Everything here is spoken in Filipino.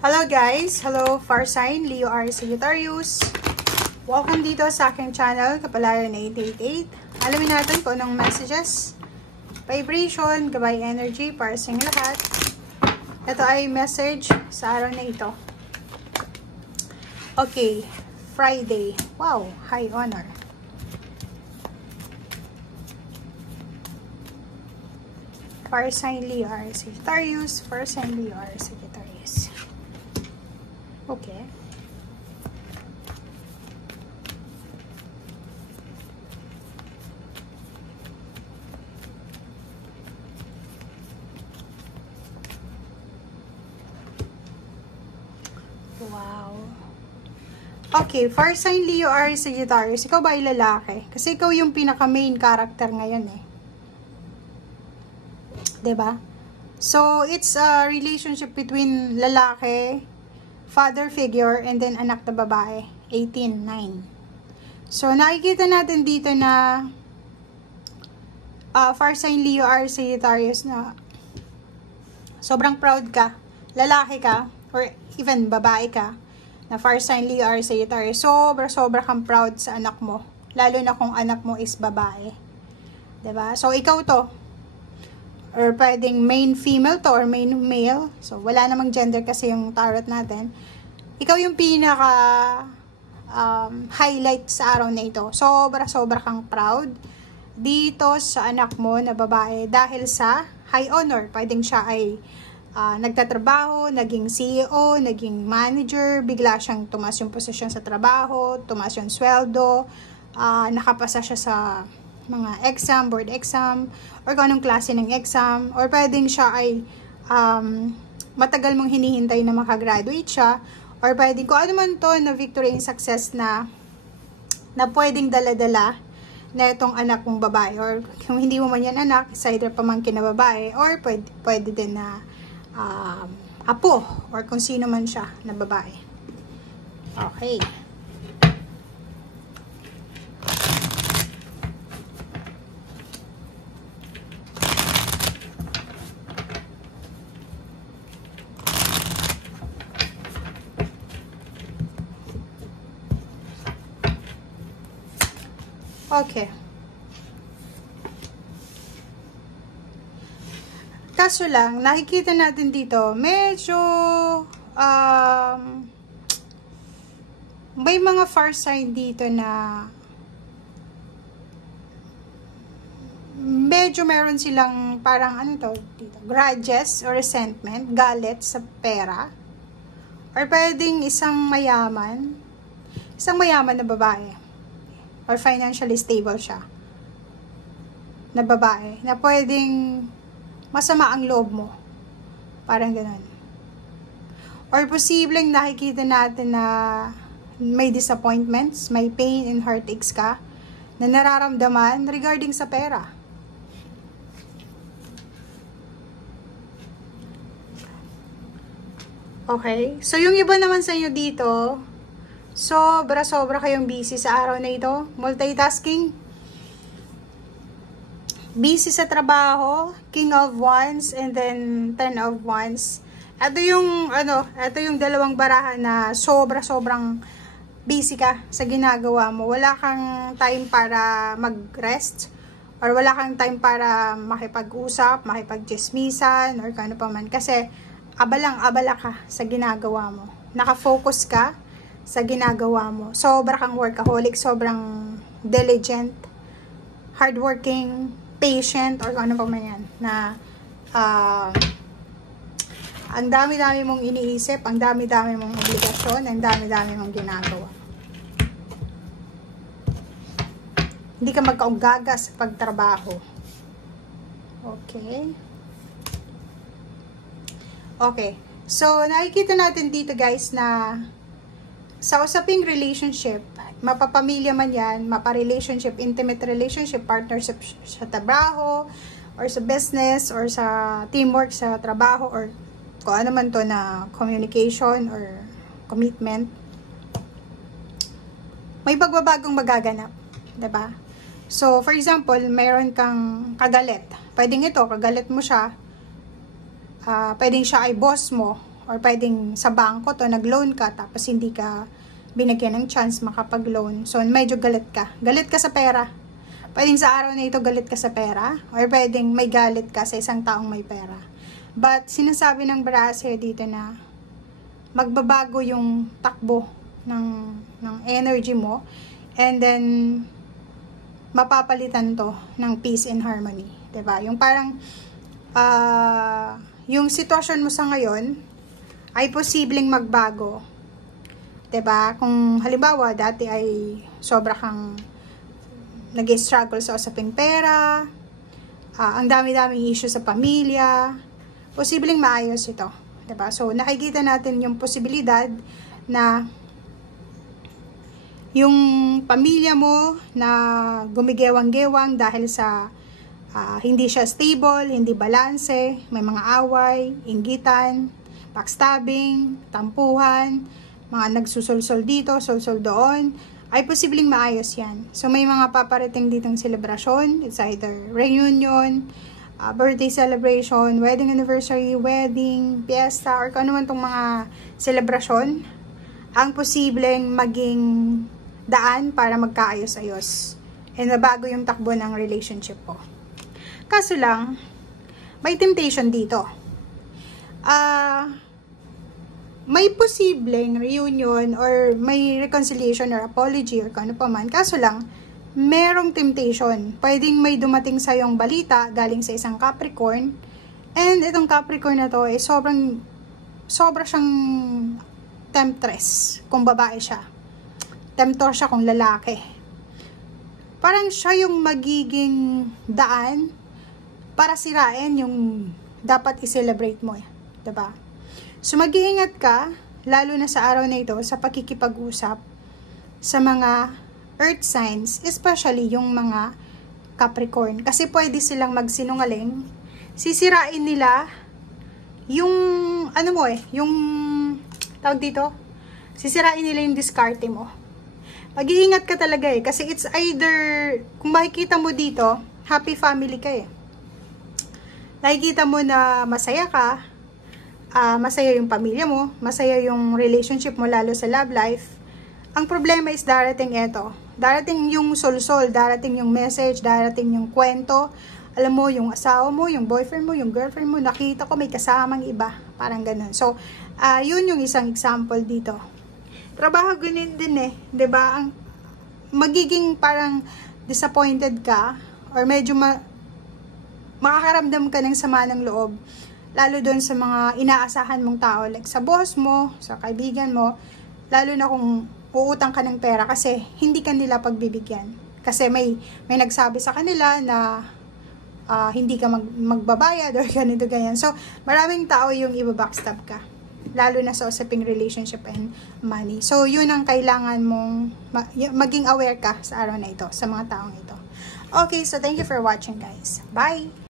Hello guys! Hello Far Sign, Leo R. Sagittarius. Welcome dito sa aking channel, Kapalaran 888. Alamin natin kung anong messages, vibration, gabay energy para sa inyong lahat. Ito ay message sa araw na ito. Okay, Friday. Wow, high honor. Far Sign, Leo R. Sagittarius. Far Sign, Leo R. Sagittarius. Okay. Wow. Okay, Far Sign, Leo R. Sagittarius. Ikaw ba ay lalaki? Kasi ikaw yung pinaka main character ngayon eh. 'Di ba? So, it's a relationship between lalaki, father figure, and then anak na babae. 18-9. So, nakikita natin dito na Far Sign, Leo R. Sagittarius na sobrang proud ka. Lalaki ka, or even babae ka, na Far Sign, Leo R. Sagittarius. Sobra kang proud sa anak mo. Lalo na kung anak mo is babae. 'Di ba? So, ikaw to. Or pwedeng main female to or main male. So, wala namang gender kasi yung tarot natin. Ikaw yung pinaka highlight sa araw na ito. Sobra kang proud dito sa anak mo na babae dahil sa high honor. Pwedeng siya ay nagtatrabaho, naging CEO, naging manager, bigla siyang tumaas yung posisyon sa trabaho, tumaas yung sweldo, nakapasa siya sa mga exam, board exam, or kung anong klase ng exam, or pwedeng siya ay matagal mong hinihintay na makagraduate siya, or pwedeng kung ano man to na victory and success na pwedeng dala-dala na itong anak mong babae, or kung hindi mo man yan anak, is either pamangkin na babae, or pwede din na apo, or kung sino man siya na babae. Okay. Okay. Kaso lang, nakikita natin dito, medyo may mga far sign dito na medyo meron silang parang ano to dito, grudges or resentment, galit sa pera. Or pwedeng isang mayaman na babae, or financially stable siya na babae, na pwedeng masama ang loob mo. Parang ganun. Or posibleng nakikita natin na may disappointments, may pain and heartaches ka na nararamdaman regarding sa pera. Okay? So, yung iba naman sa inyo dito, sobra kayong busy sa araw na ito. Multitasking. Busy sa trabaho, King of Wands, and then Ten of Wands. Ito yung dalawang barahan na sobrang busy ka sa ginagawa mo. Wala kang time para mag-rest, or wala kang time para makipag-usap, makipag-chismisan, or kano pa man. Kasi abala ka sa ginagawa mo. Nakafocus ka sa ginagawa mo. Sobra kang workaholic, sobrang diligent, hardworking, patient, or ano pa man yan, na ang dami-dami mong iniisip, ang dami-dami mong obligasyon, ang dami-dami mong ginagawa. Hindi ka magkaunggaga sa pagtrabaho. Okay. Okay. So, nakikita natin dito guys na sa usaping relationship, mapapamilya man yan, mapa-relationship, intimate relationship, partnership sa trabaho, or sa business, or sa teamwork sa trabaho, or kung ano man to na communication or commitment, may pagbabagong magaganap. 'Di ba? So, for example, mayroon kang kagalit. Pwedeng ito, kagalit mo siya. Pwedeng siya ay boss mo, Or pwedeng sa bangko to, nag-loan ka, tapos hindi ka binigyan ng chance makapag-loan. So, medyo galit ka. Galit ka sa pera. Pwedeng sa araw na ito galit ka sa pera, or pwedeng may galit ka sa isang taong may pera. But, sinasabi ng Brasser dito na magbabago yung takbo ng energy mo, and then mapapalitan to ng peace and harmony. Diba? Yung parang yung sitwasyon mo sa ngayon ay posibleng magbago. 'Di ba? Kung halimbawa dati ay sobra kang nag-struggle sa usaping pera, ang dami-daming issue sa pamilya, posibleng maayos ito. 'Di ba? So nakikita natin yung posibilidad na yung pamilya mo na gumigewang-gewang dahil sa hindi siya stable, hindi balanse, may mga away, inggitan, backstabbing, tampuhan, mga nagsusulsol dito, sulsol doon, ay posibleng maayos yan. So, may mga paparating ditong selebrasyon. It's either reunion, birthday celebration, wedding anniversary, wedding, fiesta, or kung ano man itong mga selebrasyon, ang posibleng maging daan para magkaayos-ayos. And mabago yung takbo ng relationship po. Kaso lang, may temptation dito. May posibleng reunion or may reconciliation or apology or kung ano pa man. Kaso lang, merong temptation. Pwedeng may dumating sa yung balita galing sa isang Capricorn. And itong Capricorn na to ay sobra siyang temptress kung babae siya. Temptor siya kung lalaki. Parang siya yung magiging daan para sirain yung dapat i-celebrate mo. Diba? So, mag-iingat ka, lalo na sa araw na ito, sa pakikipag-usap sa mga earth signs, especially yung mga Capricorn. Kasi pwede silang magsinungaling. Sisirain nila yung, yung, tawag dito, sisirain nila yung diskarte mo. Mag-iingat ka talaga kasi it's either, kung makikita mo dito, happy family ka nakikita mo na masaya ka, masaya yung pamilya mo, masaya yung relationship mo, lalo sa love life. Ang problema is darating ito. Darating yung solsol, darating yung message, darating yung kwento. Alam mo, yung asawa mo, yung boyfriend mo, yung girlfriend mo, nakita ko may kasamang iba. Parang ganun. So, yun yung isang example dito. Trabaho ganun din diba? Ang magiging parang disappointed ka, or medyo makakaramdam ka ng sama ng loob, lalo doon sa mga inaasahan mong tao, like sa boss mo, sa kaibigan mo, lalo na kung uutang ka ng pera kasi hindi ka nila pagbibigyan. Kasi may nagsabi sa kanila na hindi ka magbabayad or ganito ganyan. So, maraming tao yung ibabackstab ka, lalo na sa usaping relationship and money. So, yun ang kailangan mong maging aware ka sa araw na ito, sa mga taong ito. Okay, so thank you for watching, guys. Bye!